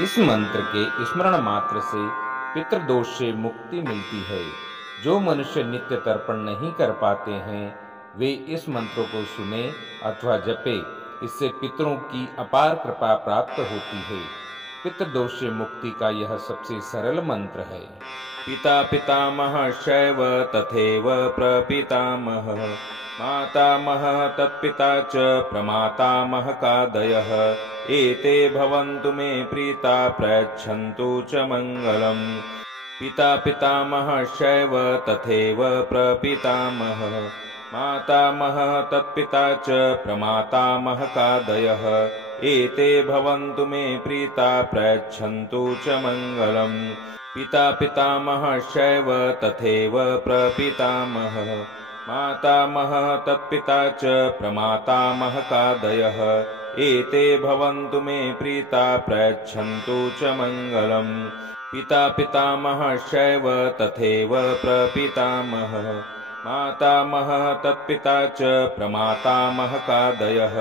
इस मंत्र के स्मरण मात्र से पितृदोष से मुक्ति मिलती है। जो मनुष्य नित्य तर्पण नहीं कर पाते हैं वे इस मंत्र को सुने अथवा जपे। इससे पितरों की अपार कृपा प्राप्त होती है। पितृदोष से मुक्ति का यह सबसे सरल मंत्र है। पिता पितामह शैव तथैव प्रपितामहः मातामहः तत्पिता च प्रमातामहकादयः एते भवन्तु मे प्रीता प्रयच्छन्तु च मङ्गलम्। पिता पितामहः शैव तथैव प्रपितामहः मातामहः तत्पिता च प्रमातामहकादयः एते भवन्तु मे प्रीता प्रयच्छन्तु च मङ्गलम्। पिता पितामहः शैव तथैव प्रपितामहः मातामहः तत्पिता च प्रमातामहकादयः एते भवन्तु मे प्रीता प्रयच्छन्तु च मङ्गलम्। पिता पितामहः शैव तथैव प्रपितामहः मातामहः तत्पिता च प्रमातामहकादयः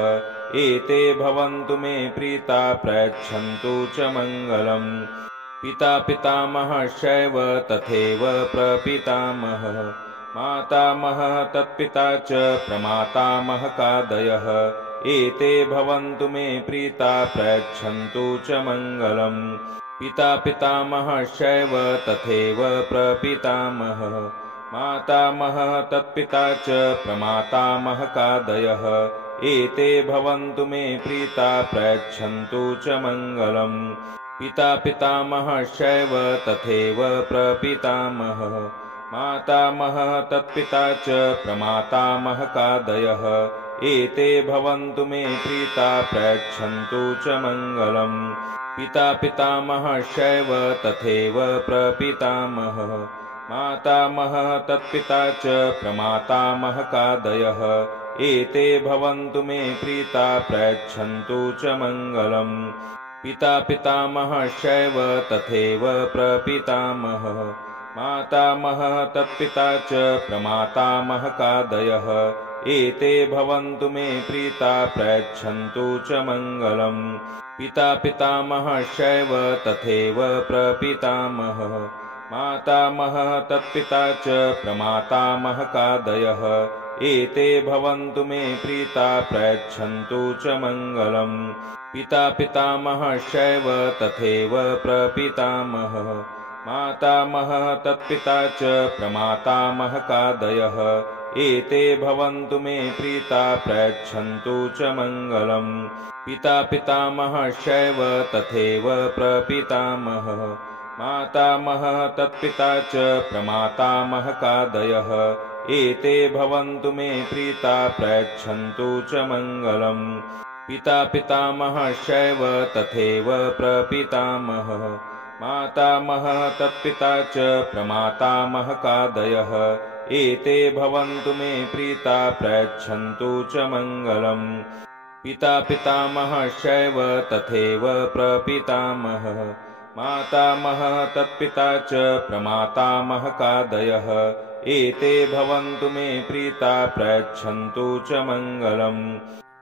एते भवन्तु मे प्रीता प्रयच्छन्तु च मङ्गलम्। पिता पितामहः शैव तथैव प्रपितामहः मातामहः तत्पिता च प्रमातामहकादयः एते भवन्तु मे प्रीता प्रयच्छन्तु च मङ्गलम्। पिता पितामहः शैव तथैव प्रपितामहः मातामहः तत्पिता च प्रमातामहकादयः एते भवन्तु मे प्रीता प्रयच्छन्तु च मङ्गलम्। पिता पितामहः शैव तथैव प्रपितामहः मातामहः तत्पिता च प्रमातामहकादयः एते भवन्तु मे प्रीता प्रयच्छन्तु च मङ्गलम्। पिता पितामहः शैव तथैव प्रपितामहः मातामहः तत्पिता च प्रमातामहकादयः एते भवन्तु मे प्रीता प्रयच्छन्तु च मङ्गलम्। पिता पितामहः शैव तथैव प्रपितामहः मातामहः तत्पिता च प्रमातामहकादयः एते भवन्तु मे प्रीता प्रयच्छन्तु च मङ्गलम्। पिता पितामहः शैव तथैव प्रपितामहः मातामहः तत्पिता च प्रमातामहकादयः एते भवन्तु मे प्रीता प्रयच्छन्तु च मङ्गलम्। पिता पितामहः शैव तथैव प्रपितामहः मातामहः तत्पिता च प्रमातामहकादयः एते भवन्तु मे प्रीता प्रयच्छन्तु च मङ्गलम्। पिता पितामहः शैव तथैव प्रपितामहः मातामहः तत्पिता च प्रमातामहकादयः एते भवन्तु मे प्रीता प्रयच्छन्तु च मङ्गलम्। पिता पितामहः शैव तथैव प्रपितामहः मातामहः तत्पिता च प्रमातामहकादयः एते भवन्तु मे प्रीता प्रयच्छन्तु च मङ्गलम्। पिता पितामहः शैव तथैव प्रपितामहः मातामहः तत्पिता च प्रमातामहकादयः एते भवन्तु मे प्रीता प्रयच्छन्तु च मङ्गलम्।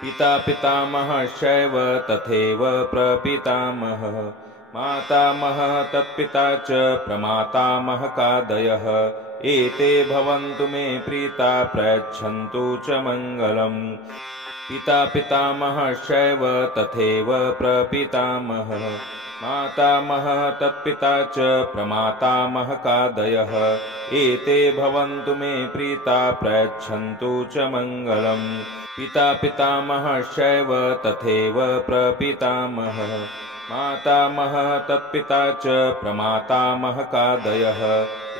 पिता पितामहः शैव तथैव प्रपितामहः मातामहः तत्पिता च प्रमातामहकादयः एते भवन्तु मे प्रीता प्रयच्छन्तु च मङ्गलम्। पिता पितामहः शैव तथैव प्रपितामहः मातामहः तत्पिता च प्रमातामहकादयः एते भवन्तु मे प्रीता प्रयच्छन्तु च मङ्गलम्। पिता पितामहः शैव तथैव प्रपितामहः मातामहः तत्पिता च प्रमातामहकादयः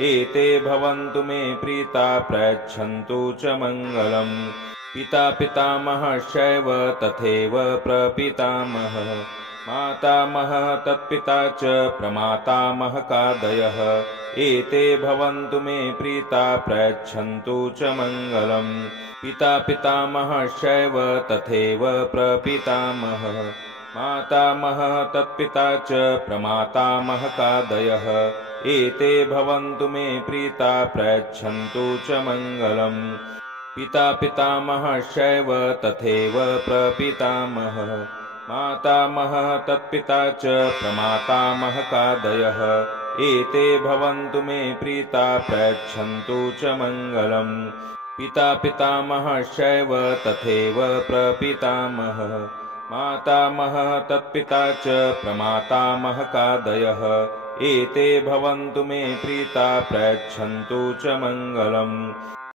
एते भवन्तु मे प्रीता प्रयच्छन्तु च मङ्गलम्। पिता पितामहः शैव तथैव प्रपितामहः मातामहः तत्पिता च प्रमातामहकादयः एते भवन्तु मे प्रीता प्रयच्छन्तु च मङ्गलम्। पिता पितामहः शैव तथैव प्रपितामहः मातामहः तत्पिता च प्रमातामहकादयः एते भवन्तु मे प्रीता प्रयच्छन्तु च मङ्गलम्। पिता पितामहः शैव तथैव प्रपितामहः मातामहः तत्पिता च प्रमातामहकादयः एते भवन्तु मे प्रीता प्रयच्छन्तु च मङ्गलम्। पिता पितामहश्चैव तथैव प्रपितामहः मातामहः तत्पिता च प्रमातामहकादयः एते भवन्तु मे प्रीता प्रयच्छन्तु च मङ्गलम्।